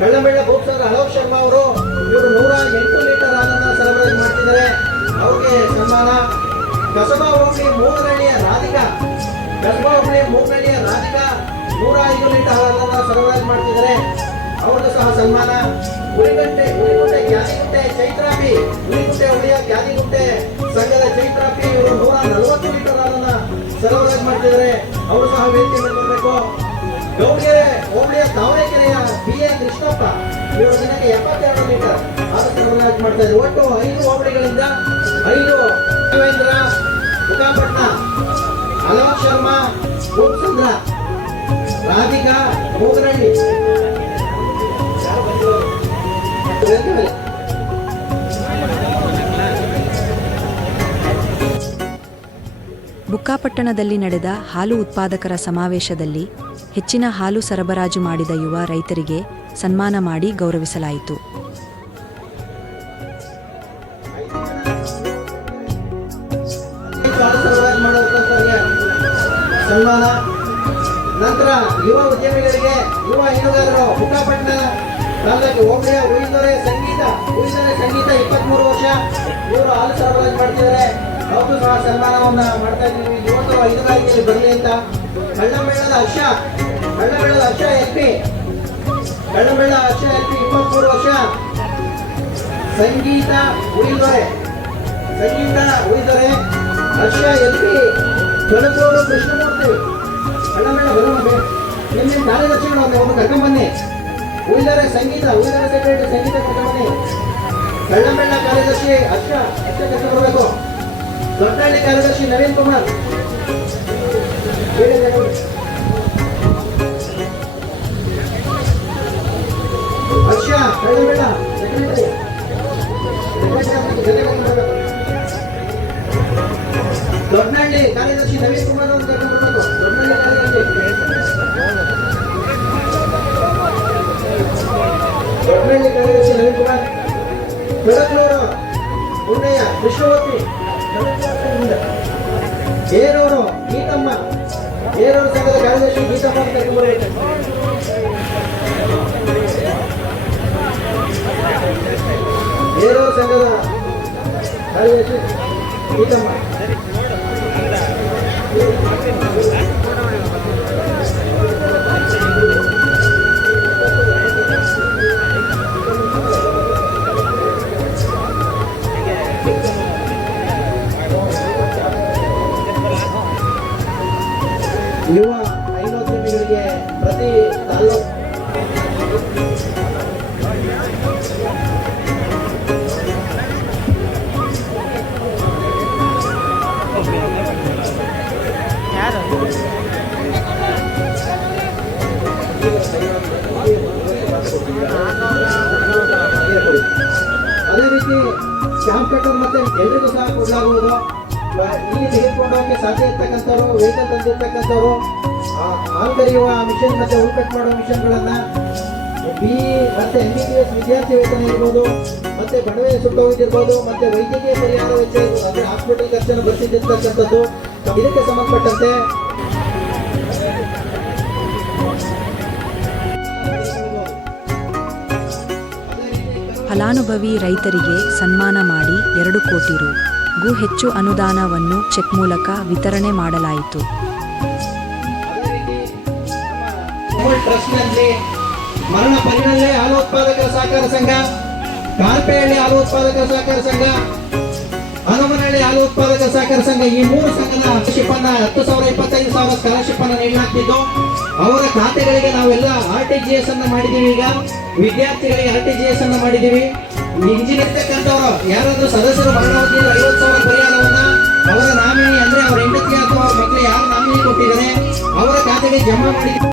ಕಳ್ಳಂಬೆಳ್ಳ ಬೋಕ್ಸರ್ ಅಲೋಕ್ ಶರ್ಮಾ ಅವರು ಇವರು ನೂರ ಎಂಟು ಲೀಟರ್ ಹಾಲನ್ನು ಸರಬರಾಜು ಮಾಡ್ತಿದ್ದಾರೆ. ಅವ್ರಿಗೆ ಸನ್ಮಾನ. ಕಸಬಾ ಹೋಗಿ ಮೂಗನಹಳ್ಳಿಯ ರಾಧಿಕಾ. ಕಸಬಾ ಹೋಗಿ ಮೂಗನಹಳ್ಳಿಯ ರಾಧಿಕಾ ನೂರ ಐದು ಲೀಟರ್ ಹಾಲನ್ನು ಸರಬರಾಜು ಮಾಡ್ತಿದ್ದಾರೆ. ಅವ್ರಿಗೂ ಸಹ ಸನ್ಮಾನ. ಉಳಿಗಂಟೆ ಉಳಿಗುಂಟೆ ಗ್ಯಾದಿಗುಂಟೆ ಚೈತ್ರಾಪಿ. ಉಳಿಗುಂಟೆ ಉಳಿಯ ಗ್ಯಾದಿಗುಂಟೆ ಸಂಘದ ಚೈತ್ರಾಪಿ ಇವರು ನೂರ ನಲವತ್ತು ಲೀಟರ್ ಹಾಲನ್ನ ಸರಬರಾಜು ಮಾಡ್ತಿದ್ದಾರೆ. ಅವರು ಸಹ ವೇದಿಕೆ ಮೇಲೆ ಗೌಡಿಗೆರೆ ಹೋಬಳಿಯ ತಾವರೆಕೆರೆಯ ಬಿ ಎ ಕೃಷ್ಣಪ್ಪ. ಇವರು ದಿನಕ್ಕೆ ಎಪ್ಪತ್ತೆರಡು ಹಾಲು ಸರಬರಾಜು ಮಾಡ್ತಾ ಇದ್ದಾರೆ ಒಟ್ಟು ಐದು ಹೋಬಳಿಗಳಿಂದ ಐದು ರಾಘವೇಂದ್ರ ಮುಖಾಪಟ್ನ, ಅಲೋಕ್ ಶರ್ಮಾ ರೂಪಚಂದ್ರ ರಾಧಿಕಾ ಮೂಗನಹಳ್ಳಿ ಬುಕ್ಕಾಪಟ್ಟಣದಲ್ಲಿ ನಡೆದ ಹಾಲು ಉತ್ಪಾದಕರ ಸಮಾವೇಶದಲ್ಲಿ ಹೆಚ್ಚಿನ ಹಾಲು ಸರಬರಾಜು ಮಾಡಿದ ಯುವ ರೈತರಿಗೆ ಸನ್ಮಾನ ಮಾಡಿ ಗೌರವಿಸಲಾಯಿತು. ನಂತರ ಯುವ ಉದ್ಯಮಿಗಳಿಗೆ, ಯುವ ಹೈನುಗಾರರು ಬುಕ್ಕಾಪಟ್ಟಣ ತಾಲೂಕು ಹೋಬಳಿಯ ಉಳಿದೊರೆ ಸಂಗೀತ ಉಳಿದರೆ ಸಂಗೀತ ಇಪ್ಪತ್ಮೂರು ವರ್ಷ. ಇವರು ಹಾಲು ಸರಬರಾಜು ಮಾಡ್ತಿದ್ದಾರೆ. ಅವ್ರಿಗೂ ಸಹ ಸನ್ಮಾನವನ್ನ ಮಾಡ್ತಾ ಇದ್ದೀವಿ. ಯುವಕರು ಐದುಗಾರಿಕೆಯಲ್ಲಿ ಬರಲಿ ಅಂತ. ಕಳ್ಳಂಬೆಳ್ಳದ Harsha ಕಳ್ಳಂಬೆಳ್ಳದ Harsha S P. Kallambella Harsha S P. ಇಪ್ಪತ್ಮೂರು ವರ್ಷ. ಸಂಗೀತ ಉಳಿದೊರೆ. ಸಂಗೀತ ಉಳಿದೊರೆ. Harsha S P. ಕಣಕೂರು ಕೃಷ್ಣಮೂರ್ತಿ. ಕಳ್ಳಮೇಳ ಬರೋಣ ನಿಮ್ಮ ಕಾರ್ಯದರ್ಶಿಗಳು ಒಂದು ಕರ್ಕೊಂಬನ್ನಿ ಉಳಿದರೆ ಸಂಗೀತ ಉಳಿದರೆ ಸಂಗೀತ ಕರ್ಕೊಂಬನ್ನಿ ಕಳ್ಳಂಬೆಳ್ಳ ಕಾರ್ಯದರ್ಶಿ ಹರ್ಷ ಹರ್ಷ ಕರ್ಕೊಂಡು ಬರಬೇಕು. ದೊಡ್ಡಹಳ್ಳಿ ಕಾರ್ಯದರ್ಶಿ ನವೀನ್ ಕುಮಾರ್ ಹೇಳಿ ನವೀನ್. ಹರ್ಷ ಕಳ್ಳಂಬೆಳ್ಳ ಸೆಕ್ರೆಟರಿ ದೊಡ್ಡನಹಳ್ಳಿ ಕಾರ್ಯದರ್ಶಿ ನವೀನ್ ಕುಮಾರ್ ಅಂತ ಕರ್ಕೊಂಡು ಬರ್ಬೇಕು. ದೊಡ್ಡನಹಳ್ಳಿ ಕಾರ್ಯದರ್ಶಿ ದೊಡ್ಡನಹಳ್ಳಿ ಕಾರ್ಯದರ್ಶಿ ನವೀನ್ ಕುಮಾರ್ ಕಡಕ್ನೂರು ಉಣ್ಣಯ್ಯ ಕೃಷ್ಣವತಿ ಏರೂರು ಗೀತಮ್ಮ ಏರೂರು ಸಂಘದ ಕಾರ್ಯದರ್ಶಿ ಗೀತಮ್ಮ ಬರ್ಬೇಕು. ಸಂಘದ ಕಾರ್ಯದರ್ಶಿ ಗೀತಮ್ಮ ಯುವ ಹೈನೋದ್ಯಮಿಗಳಿಗೆ ಪ್ರತಿ ತಾಲೂಕು ಅದೇ ರೀತಿ ಸ್ಟಾಂಪ್ ಕಟ್ಟರ್ ಮತ್ತೆ ಎಲ್ರಿಗೂ ಸಹ ಕೊಡಲಾಗುವುದು ವ- ಇಲ್ಲಿ ತೆಗೆದುಕೊಂಡು ಹೋಗಕ್ಕೆ ಸಾಧ್ಯ ಇರ್ತಕ್ಕಂಥವ್ರು ವೆಹಿಕಲ್ ತಂದಿರ್ತಕ್ಕಂಥವ್ರು ಹಾಲು ಕರೆಯುವ ಮಿಷನ್ ಮತ್ತೆ ಹೂ ಕಟ್ ಮಾಡುವ ಮಿಷನ್ಗಳನ್ನ ಬಿ ಮತ್ತೆ ಎಂ ಬಿ ಬಿ ಎಸ್ ವಿದ್ಯಾರ್ಥಿ ವೇತನ ಇರ್ಬೋದು, ಮತ್ತೆ ಬಡವೆ ಸುಟ್ಟೋಗಿದ್ದಿರ್ಬೋದು ಮತ್ತೆ ವೈದ್ಯಕೀಯ ಪರಿಹಾರ ವೆಚ್ಚ ಇರ್ಬೋದು, ಅಂದ್ರೆ ಹಾಸ್ಪಿಟಲ್ ಖರ್ಚನ್ನು ಬರ್ತಿದ್ದಿರ್ತಕ್ಕಂಥದ್ದು ಇದಕ್ಕೆ ಸಂಬಂಧಪಟ್ಟಂತೆ ಫಲಾನುಭವಿ ರೈತರಿಗೆ ಸನ್ಮಾನ ಮಾಡಿ ಎರಡು ಕೋಟಿ ರು. ಗೂ ಹೆಚ್ಚು ಅನುದಾನವನ್ನು ಚೆಕ್ ಮೂಲಕ ವಿತರಣೆ ಮಾಡಲಾಯಿತು. ಮರಣ ಪರಿಣಲ್ಲೇ ಹಾಲು ಉತ್ಪಾದಕರ ಸಹಕಾರ ಸಂಘ, ಕಾರ್ಪೆಹಳ್ಳಿ ಹಾಲು ಉತ್ಪಾದಕರ ಸಹಕಾರ ಸಂಘ, ಹನುಮನಹಳ್ಳಿ ಹಾಲು ಉತ್ಪಾದಕ ಸಹಕಾರ ಸಂಘ ಈ ಮೂರು ಸಂಘದ ಸ್ಕಾಲರ್ಶಿಪ್ ಅನ್ನ ಹತ್ತು ಸಾವಿರ ಇಪ್ಪತ್ತೈದು ಸಾವಿರ ಸ್ಕಾಲರ್ಶಿಪ್ ಅನ್ನ ನೀಡಲಾಗ್ತಿದ್ದು. ಅವರ ಖಾತೆಗಳಿಗೆ ನಾವೆಲ್ಲ ಆರ್ ಟಿ ಜಿ ಎಸ್ ಅನ್ನ ಮಾಡಿದೀವಿ ಈಗ. ವಿದ್ಯಾರ್ಥಿಗಳಿಗೆ ಆರ್ ಟಿ ಜಿ ಎಸ್ ಅನ್ನ ಮಾಡಿದೀವಿ. ಇಂಜಿನಿರ್ತಕ್ಕಂಥವ್ರು ಯಾರಾದ್ರೂ ಸದಸ್ಯರು ಮರಣವಧಿಯಲ್ಲಿ ಅವರ